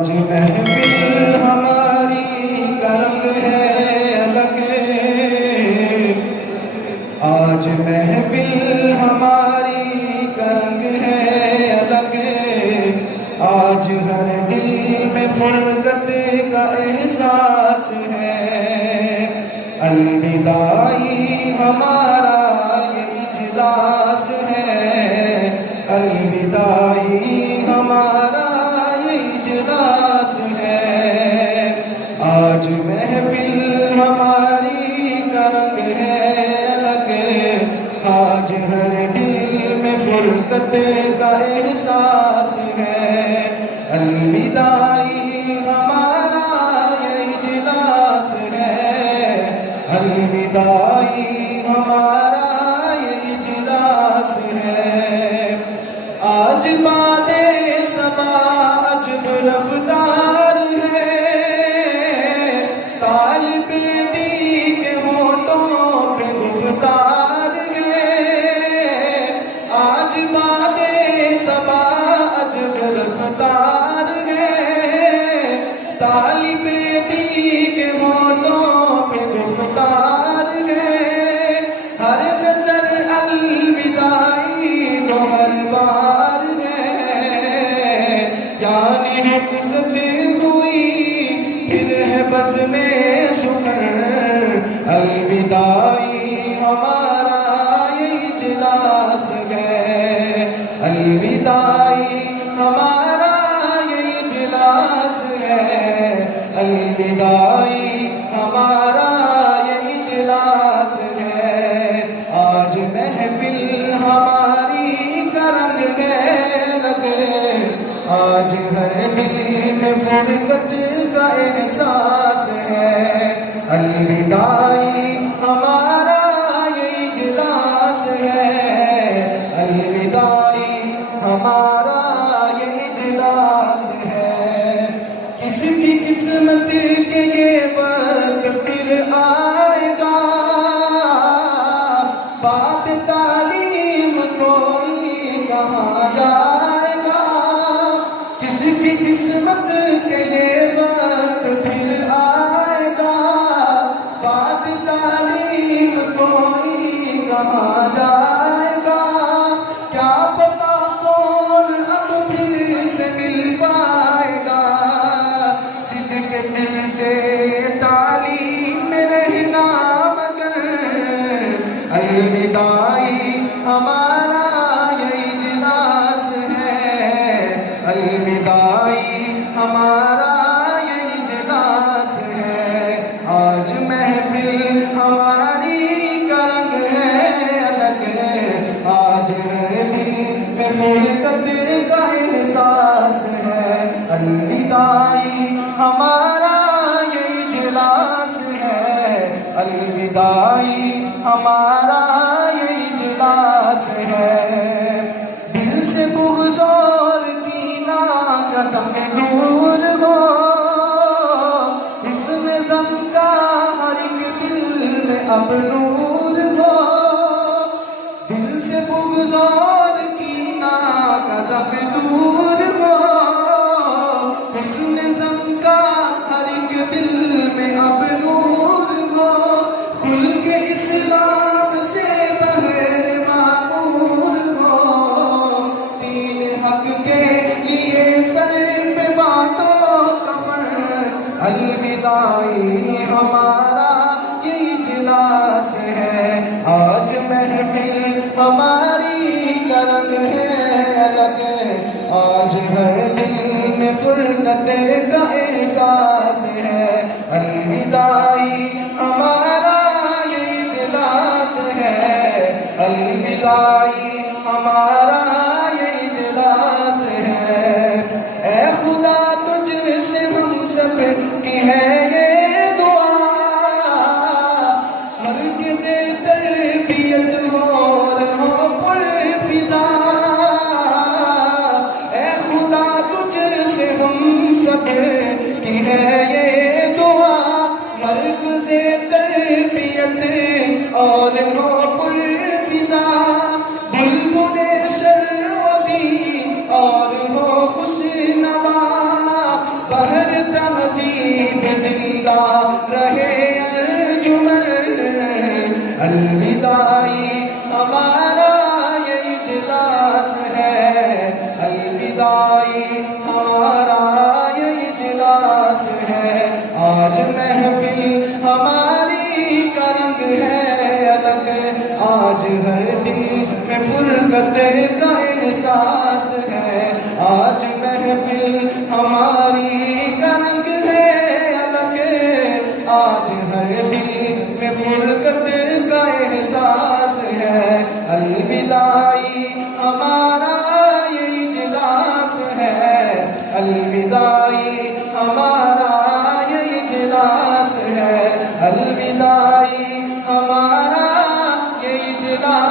آج محفل ہماری کا رنگ ہے الگ، آج محفل ہماری کا رنگ ہے الگ، آج ہر دل میں فرقت کا احساس ہے، الوداعی ہمارا یہ اجلاس ہے، الوداعی ہمارا یہ اجلاس ہے، آج محفل ہماری کا رنگ ہے الگ، آج ہر دل میں فرقت کا احساس ہے، الوداعی ہمارا یہ اجلاس ہے، الوداعی ہمارا یہ اجلاس ہے، آج باد صبا عجب رفتار ہے، طالب دی کے ہونٹوں پہ گفتار ہے، آج باد صبا عجب رفتار ہے، طالب دی کے ہونٹوں پہ گفتار ہے، ہر نظر الوداعی کو ہر بار ہے، یعنی رخصت ہوئی پھر ہے بس میں سخن، الوداعی ہمارا یہ اجلاس ہے، الوداعی ہمارا یہ اجلاس ہے، الوداعی ہمارا یہ اجلاس ہے، آج محفل ہماری کا رنگ ہے لگے، آج ہر دل میں فرقت کا احساس ہے، الوداعی ہمارا یہ اجلاس ہے، الوداعی ہمارا یہ اجلاس ہے، کسی کی قسمت کے یہ وقت پھر آئے گا، بات تعلیم کوئی کہاں جائے گا، کسی کی قسمت سے یہ وقت پھر آئے گا، بات تعلیم کوئی کہاں جائے گا، کیا پتا کون اب پھر سے مل پائے گا، صدق دل سے تعلیم میں رہنا مگر، الوداعی ہمارا یہ اجلاس ہے، الوداعی ہمارا یہ اجلاس ہے، آج محفل ہماری کا رنگ ہے الگ، آج ہر دل میں فرقت کا احساس ہے، الوداعی ہمارا یہ اجلاس ہے، الوداعی ہمارا یہ اجلاس ہے، دل سے بغض اور کینہ کا زنگ دور ہو، اس میں غم کا ہر ایک دل میں اب نور ہو، دل سے بغض اور کینہ کا زنگ دور ہو، اس میں غم کا ہر ایک دل میں اب نور ہو، کھل کے اسلام سے بغیر معمول ہو، دین حق کے لیے سر پہ باتوں کا فرق، الوداعی ہمارا یہ اجلاس ہے، آج محفل ہماری کا رنگ ہے الگ، آج ہر دل میں فرقت کا احساس ہے، الوداعی ہمارا یہ اجلاس ہے، الوداعی ہمارا یہ اجلاس ہے، اے خدا تجھ سے ہم سب کی ہے یہ دعا، مرکز تربیت اور ہو پر فضا، اے خدا تجھ سے ہم سب کی ہے یہ دعا، مرکز تربیت اور ہو پر فضا، بلبل شروعی اور ہو خوش نوا، الوداعی ہمارا یہ اجلاس ہے، الوداعی ہمارا یہ اجلاس ہے، آج محفل ہماری کا رنگ ہے الگ، آج ہر دل میں فرقت کا احساس ہے، آج محفل ہماری کا رنگ ہے الگ، آج ہر دل میں فرقت کا احساس ہے، الوداعی ہمارا یہ اجلاس ہے، الوداعی ہمارا یہ اجلاس ہے، الوداعی ہمارا یہ اجلاس